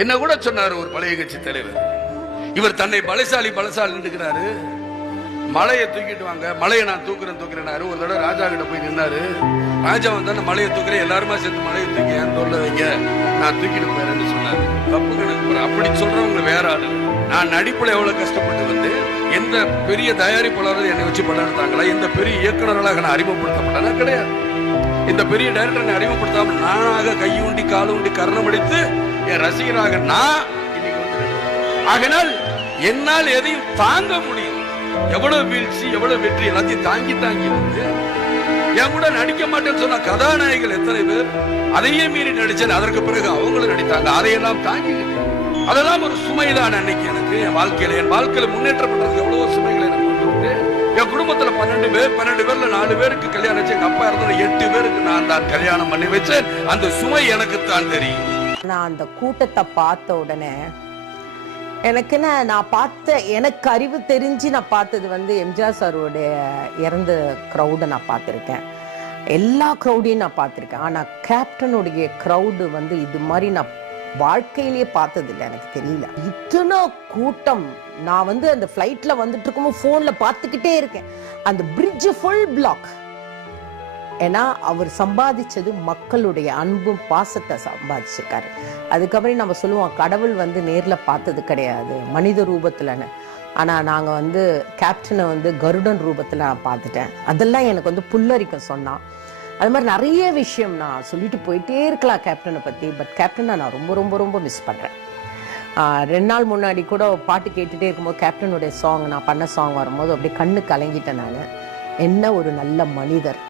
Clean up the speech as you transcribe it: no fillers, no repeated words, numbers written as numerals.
என்ன கூட சொன்னாரு ஒரு பழைய கட்சி தலைவர், இவர் தன்னை பலசாலி இருக்கிறாரு, மலையை தூக்கிட்டு வாங்க, மலையை நான் தூக்குறேன். ஒரு தடவை ராஜா கிட்ட போய் நின்னாரு. ராஜா வந்தானே மலையை தூக்குறேன், எல்லாருமா சேர்ந்து மலையை தூக்கி ஏன் தோல்ல வைங்க, நான் தூக்கிட்டு போறேன்னு சொன்னாரு. தப்பு கணக்கு. அப்படி சொல்றவங்க வேற ஆளு. நான் நடிப்புல எவ்வளவு கஷ்டப்பட்டு வந்து எந்த பெரிய தயாரிப்பாளர்கள் என்னை வச்சு படம் எடுத்தாங்களா, எந்த பெரிய இயக்குநர்களாக நான் அறிமுகப்படுத்தப்பட்டேன்னா கிடையாது. இந்த பெரிய டைரக்டரை அறிமுகப்படுத்தாமல் நானாக கையூண்டி காலூண்டி கரணம் அடித்து என் ரசிகராக நான் இன்னைக்கு வந்து, ஆகினால் என்னால் எதையும் தாங்க முடியும். எவ்வளவு வீழ்ச்சி எவ்வளவு வெற்றி எல்லாத்தையும் தாங்கி வந்து என் கூட நடிக்க மாட்டேன்னு சொன்ன கதாநாயகிகள் எத்தனை பேர் அதையே மீறி நடிச்சேன். அதற்கு பிறகு அவங்களும் நடித்தாங்க. அதையெல்லாம் தாங்கிக்கிட்டு, அதெல்லாம் ஒரு சுமைதான் அன்னைக்கு எனக்கு என் வாழ்க்கையில முன்னேற்றப்பட்டதுக்கு எவ்வளவோ சுமைகள் எனக்கு கொண்டு வந்து, என் குடும்பத்துல 12 பேர்ல 4 பேருக்கு கல்யாணம் வச்சு, எங்க அப்பா இருந்த 8 பேருக்கு நான் தான் கல்யாணம் பண்ணி வச்சேன். அந்த சுமை எனக்கு தான் தெரியும். நான் அந்த கூட்டத்தை பார்த்த உடனே எனக்கு அறிவு தெரிஞ்சு நான் பார்த்தது வந்து எம்ஜிஆர் சாரோடைய இறந்த க்ரௌடை நான் பார்த்துருக்கேன். எல்லா க்ரௌடையும் நான் பார்த்துருக்கேன். ஆனால் கேப்டனுடைய க்ரௌடு வந்து இது மாதிரி நான் வாழ்க்கையிலேயே பார்த்ததில்லை. எனக்கு தெரியல இத்தனை கூட்டம். நான் வந்து அந்த ஃப்ளைட்டில் வந்துட்டு இருக்கும்போது ஃபோனில் பார்த்துக்கிட்டே இருக்கேன். அந்த பிரிட்ஜ் ஃபுல் பிளாக். ஏன்னா அவர் சம்பாதிச்சது மக்களுடைய அன்பும் பாசத்தை சம்பாதிச்சிருக்காரு. அதுக்கப்புறம் நம்ம சொல்லுவோம் கடவுள் வந்து நேரில் பார்த்தது கிடையாது மனித ரூபத்தில்னு. ஆனால் நாங்கள் வந்து கேப்டனை வந்து கருடன் ரூபத்தில் நான் பார்த்துட்டேன். அதெல்லாம் எனக்கு வந்து புல்லரிக்க சொன்னான். அது மாதிரி நிறைய விஷயம் நான் சொல்லிட்டு போயிட்டே இருக்கலாம் கேப்டனை பற்றி. பட் கேப்டனை நான் ரொம்ப ரொம்ப ரொம்ப மிஸ் பண்ணுறேன். 2 நாள் முன்னாடி கூட பாட்டு கேட்டுகிட்டே இருக்கும்போது கேப்டனுடைய சாங் நான் பண்ண சாங் வரும்போது அப்படியே கண்ணு கலங்கிட்டேன். நான் என்ன ஒரு நல்ல மனிதர்.